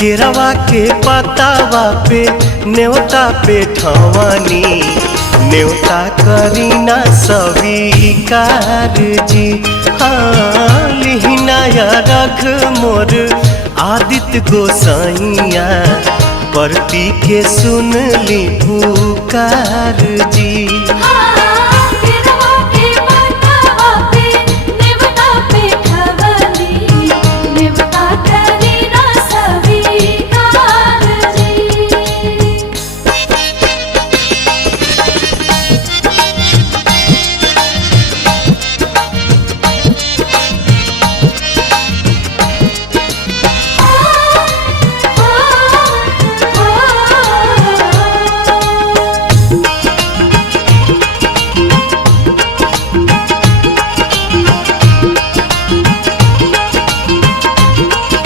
केरवा के पतावा पे न्योता पे ठवानी, न्योता करीना स्वीकार जी। हाँ लिहिना या रख मोर आदित्य गोसाइया, परती के सुन ली पुकार जी। हाँ